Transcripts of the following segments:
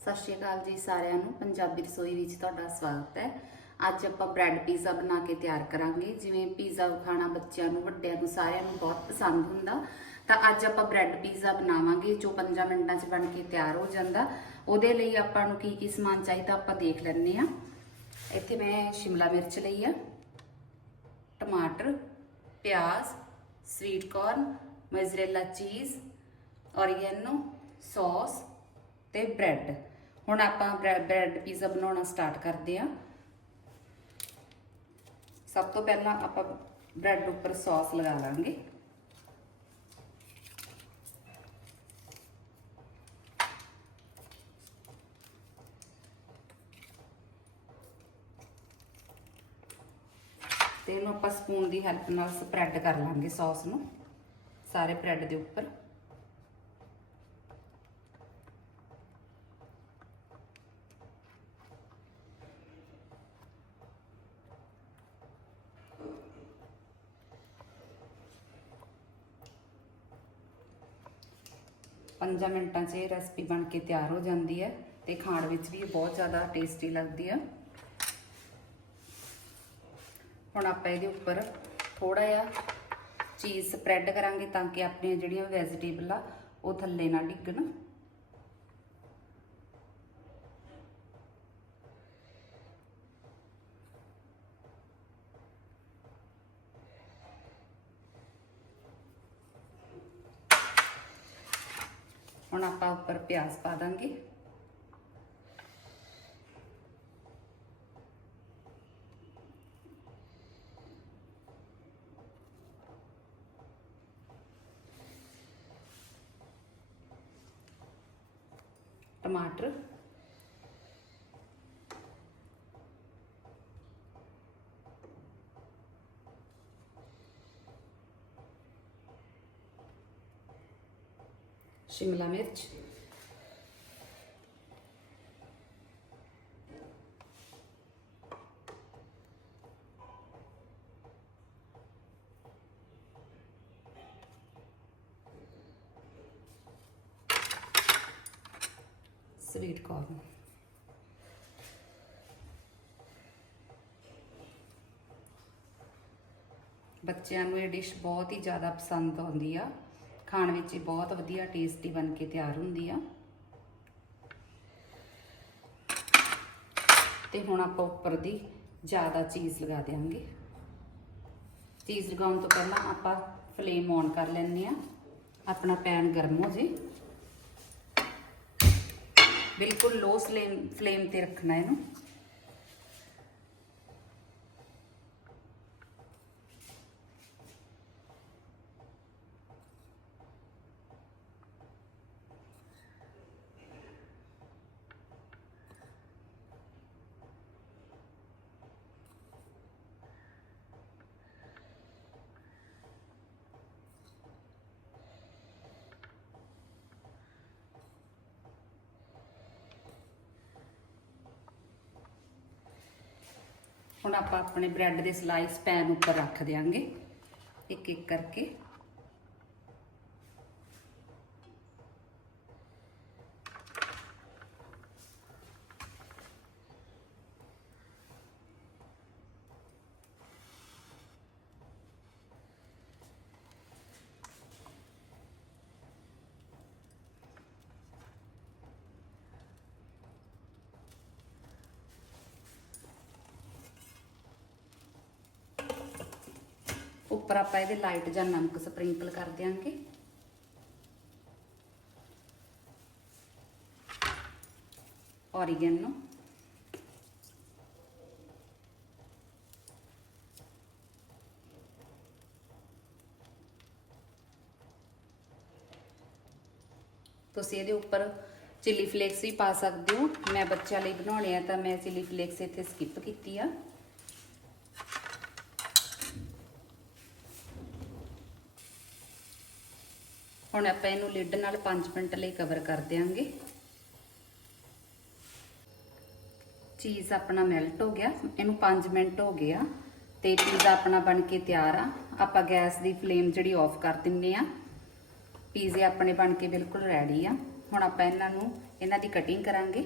ਸਤਿ ਸ਼੍ਰੀ ਅਕਾਲ ਜੀ ਸਾਰਿਆਂ ਨੂੰ। ਪੰਜਾਬੀ ਰਸੋਈ ਵਿੱਚ ਤੁਹਾਡਾ ਸਵਾਗਤ ਹੈ। ਅੱਜ ਆਪਾਂ ਬ੍ਰੈਡ ਪੀਜ਼ਾ ਬਣਾ ਕੇ ਤਿਆਰ ਕਰਾਂਗੇ। ਜਿਵੇਂ ਪੀਜ਼ਾ ਖਾਣਾ ਬੱਚਿਆਂ ਨੂੰ, ਵੱਡਿਆਂ ਨੂੰ ਸਾਰਿਆਂ ਨੂੰ ਬਹੁਤ ਪਸੰਦ ਹੁੰਦਾ, ਤਾਂ ਅੱਜ ਆਪਾਂ ਬ੍ਰੈਡ ਪੀਜ਼ਾ ਬਣਾਵਾਂਗੇ, ਜੋ 5 ਮਿੰਟਾਂ 'ਚ ਬਣ ਕੇ ਤਿਆਰ ਹੋ ਜਾਂਦਾ। ਉਹਦੇ ਲਈ ਆਪਾਂ ਨੂੰ ਕੀ ਕੀ ਸਮਾਨ ਚਾਹੀਦਾ ਆਪਾਂ ਦੇਖ ਲੈਂਦੇ ਆ ਇੱਥੇ ਮੈਂ ਸ਼ਿਮਲਾ ਮਿਰਚ ਲਈ ਆ, ਟਮਾਟਰ, ਪਿਆਜ਼, ਸਵੀਟ ਕਾਰਨ, ਮੋਜ਼ਰੇਲਾ ਚੀਜ਼ ਔਰੀਗੈਨੋ ਸੌਸ ਤੇ ਬ੍ਰੈਡ। ਹੁਣ ਆਪਾਂ ਬ੍ਰੈਡ ਪੀਜ਼ਾ ਬਣਾਉਣਾ ਸਟਾਰਟ ਕਰਦੇ ਆ ਸਭ ਤੋਂ ਪਹਿਲਾਂ ਆਪਾਂ ਬ੍ਰੈਡ ਉੱਪਰ ਸੌਸ ਲਗਾ ਲਾਂਗੇ। ਤੇ ਇਹਨੂੰ ਆਪਾਂ ਸਪੂਨ ਦੀ ਹੈਲਪ ਨਾਲ ਸਪਰੈਡ ਕਰ ਲਾਂਗੇ ਸੌਸ ਨੂੰ, ਸਾਰੇ ਬ੍ਰੈਡ ਦੇ ਉੱਪਰ। ਪੰਜਾਂ ਮਿੰਟਾਂ 'ਚ ਇਹ ਰੈਸਪੀ ਬਣ ਕੇ ਤਿਆਰ ਹੋ ਜਾਂਦੀ ਹੈ ਤੇ ਖਾਣ ਵਿੱਚ ਵੀ ਬਹੁਤ ਜ਼ਿਆਦਾ ਟੇਸਟੀ ਲੱਗਦੀ ਹੈ ਹੁਣ ਆਪਾਂ ਇਹਦੇ ਉੱਪਰ ਥੋੜਾ ਜਿਹਾ ਚੀਜ਼ ਸਪਰੈਡ ਕਰਾਂਗੇ ਤਾਂ ਕਿ ਆਪਣੀਆਂ ਜਿਹੜੀਆਂ ਵੈਜੀਟੇਬਲ ਆ, ਉਹ ਥੱਲੇ ਨਾ ਡਿੱਗਣ। ਹੁਣ ਆਪਾਂ ਉੱਪਰ ਪਿਆਜ਼ ਪਾ ਦਾਂਗੇ। ਟਮਾਟਰ। शिमला मिर्च स्वीट कॉर्न ਬੱਚਿਆਂ ਨੂੰ ਇਹ ਡਿਸ਼ ਬਹੁਤ ਹੀ ਜ਼ਿਆਦਾ ਪਸੰਦ ਆਉਂਦੀ ਆ ਖਾਣ ਵਿੱਚ ਇਹ ਬਹੁਤ ਵਧੀਆ ਟੇਸਟੀ ਬਣ ਕੇ ਤਿਆਰ ਹੁੰਦੀ ਆ। ਤੇ ਹੁਣ ਆਪਾਂ ਉੱਪਰ ਦੀ ਜ਼ਿਆਦਾ ਚੀਜ਼ ਲਗਾ ਦੇਵਾਂਗੇ ਚੀਜ਼ ਲਗਾਉਣ ਤੋਂ ਪਹਿਲਾਂ ਆਪਾਂ ਫਲੇਮ ਔਨ ਕਰ ਲੈਂਦੇ ਆ। ਆਪਣਾ ਪੈਨ ਗਰਮ ਹੋ ਜੇ। ਬਿਲਕੁਲ ਲੋ ਫਲੇਮ ਫਲੇਮ ਤੇ ਰੱਖਣਾ ਇਹਨੂੰ। ਹੁਣ ਆਪਾਂ ਆਪਣੇ ਬ੍ਰੈਡ ਦੇ ਸਲਾਈਸ ਪੈਨ ਉੱਪਰ ਰੱਖ ਦਿਆਂਗੇ। ਇੱਕ ਇੱਕ ਕਰਕੇ। ਉੱਪਰ ਆਪਾਂ ਇਹਦੇ ਲਾਈਟ ਜਾਂ ਨਮਕ ਸਪ੍ਰਿੰਕਲ ਕਰ ਦਿਆਂਗੇ। ਔਰੀਗੈਨੋ ਤੁਸੀਂ ਇਹਦੇ ਉੱਪਰ ਚਿੱਲੀ ਫਲੇਕਸ ਵੀ ਪਾ ਸਕਦੇ ਹੋ। ਮੈਂ ਬੱਚਿਆਂ ਲਈ ਬਣਾਉਣੇ ਆ ਤਾਂ ਮੈਂ ਚਿੱਲੀ ਫਲੇਕਸ ਇੱਥੇ ਸਕਿਪ ਕੀਤੀ ਆ। ਹੁਣ ਆਪਾਂ ਇਹਨੂੰ ਲਿਡ ਨਾਲ 5 ਮਿੰਟ ਲਈ ਕਵਰ ਕਰ ਦਿਆਂਗੇ। ਚੀਜ਼ ਆਪਣਾ ਮੈਲਟ ਹੋ ਗਿਆ। ਇਹਨੂੰ 5 ਮਿੰਟ ਹੋ ਗਿਆ ਆ ਤੇ ਪੀਜ਼ਾ ਆਪਣਾ ਬਣ ਕੇ ਤਿਆਰ ਆ। ਆਪਾਂ ਗੈਸ ਦੀ ਫਲੇਮ ਜਿਹੜੀ ਆਫ ਕਰ ਦਿੰਨੇ ਆ। ਪੀਜ਼ੇ ਆਪਣੇ ਬਣ ਕੇ ਬਿਲਕੁਲ ਰੈਡੀ ਆ। ਹੁਣ ਆਪਾਂ ਇਹਨਾਂ ਨੂੰ, ਇਹਨਾਂ ਦੀ ਕਟਿੰਗ ਕਰਾਂਗੇ।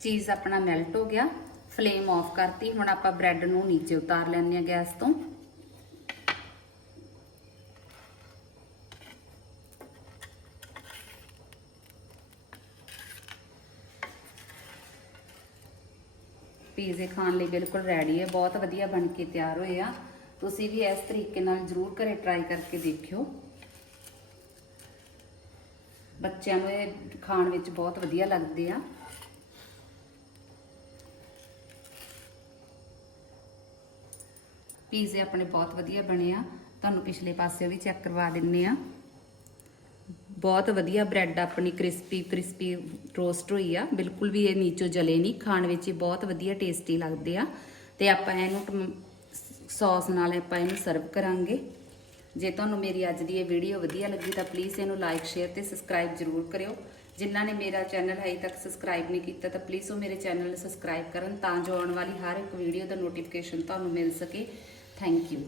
ਚੀਜ਼ ਆਪਣਾ ਮੈਲਟ ਹੋ ਗਿਆ ਫਲੇਮ ਆਫ ਕਰਤੀ, ਹੁਣ ਆਪਾਂ ਬ੍ਰੈਡ ਨੂੰ ਨੀਚੇ ਉਤਾਰ ਲੈਂਦੇ ਆ ਗੈਸ ਤੋਂ। ਪੀਜ਼ੇ ਖਾਣ ਲਈ ਬਿਲਕੁਲ ਰੈਡੀ ਹੈ, ਬਹੁਤ ਵਧੀਆ ਬਣ ਕੇ ਤਿਆਰ ਹੋਏ ਆ। ਤੁਸੀਂ ਵੀ ਇਸ ਤਰੀਕੇ ਨਾਲ ਜ਼ਰੂਰ ਘਰੇ ਟਰਾਈ ਕਰਕੇ ਦੇਖਿਓ। ਬੱਚਿਆਂ ਨੂੰ ਇਹ ਖਾਣ ਵਿੱਚ ਬਹੁਤ ਵਧੀਆ ਲੱਗਦੇ ਆ। ਪੀਜ਼ੇ ਆਪਣੇ ਬਹੁਤ ਵਧੀਆ ਬਣੇ ਆ। ਤੁਹਾਨੂੰ ਪਿਛਲੇ ਪਾਸੇ ਵੀ ਚੈੱਕ ਕਰਵਾ ਦਿੰਨੇ ਆ। ਬਹੁਤ ਵਧੀਆ ਬ੍ਰੈਡ ਆਪਣੀ ਕ੍ਰਿਸਪੀ ਕ੍ਰਿਸਪੀ ਰੋਸਟ ਹੋਈ ਆ। ਬਿਲਕੁਲ ਵੀ ਇਹ ਨੀਚੋਂ ਜਲੇ ਨਹੀਂ। ਖਾਣ ਵਿੱਚ ਇਹ ਬਹੁਤ ਵਧੀਆ ਟੇਸਟੀ ਲੱਗਦੇ ਆ। ਤੇ ਆਪਾਂ ਇਹਨੂੰ ਟਮ- ਸੌਸ ਨਾਲ ਆਪਾਂ ਇਹਨੂੰ ਸਰਵ ਕਰਾਂਗੇ। ਜੇ ਤੁਹਾਨੂੰ ਮੇਰੀ ਅੱਜ ਦੀ ਇਹ ਵੀਡੀਓ ਵਧੀਆ ਲੱਗੀ ਤਾਂ ਪਲੀਜ਼ ਇਹਨੂੰ ਲਾਈਕ ਸ਼ੇਅਰ ਤੇ ਸਬਸਕ੍ਰਾਈਬ ਜ਼ਰੂਰ ਕਰਿਓ। ਜਿਨ੍ਹਾਂ ਨੇ ਮੇਰਾ ਚੈਨਲ ਹਜੇ ਤੱਕ ਸਬਸਕ੍ਰਾਈਬ ਨਹੀਂ ਕੀਤਾ ਤਾਂ ਪਲੀਜ਼ ਉਹ ਮੇਰੇ ਚੈਨਲ ਨੂੰ ਸਬਸਕ੍ਰਾਈਬ ਕਰਨ ਤਾਂ ਜੋ ਆਉਣ ਵਾਲੀ ਹਰ ਇੱਕ ਵੀਡੀਓ ਦਾ ਨੋਟੀਫਿਕੇਸ਼ਨ ਤੁਹਾਨੂੰ ਮਿਲ ਸਕੇ। Thank you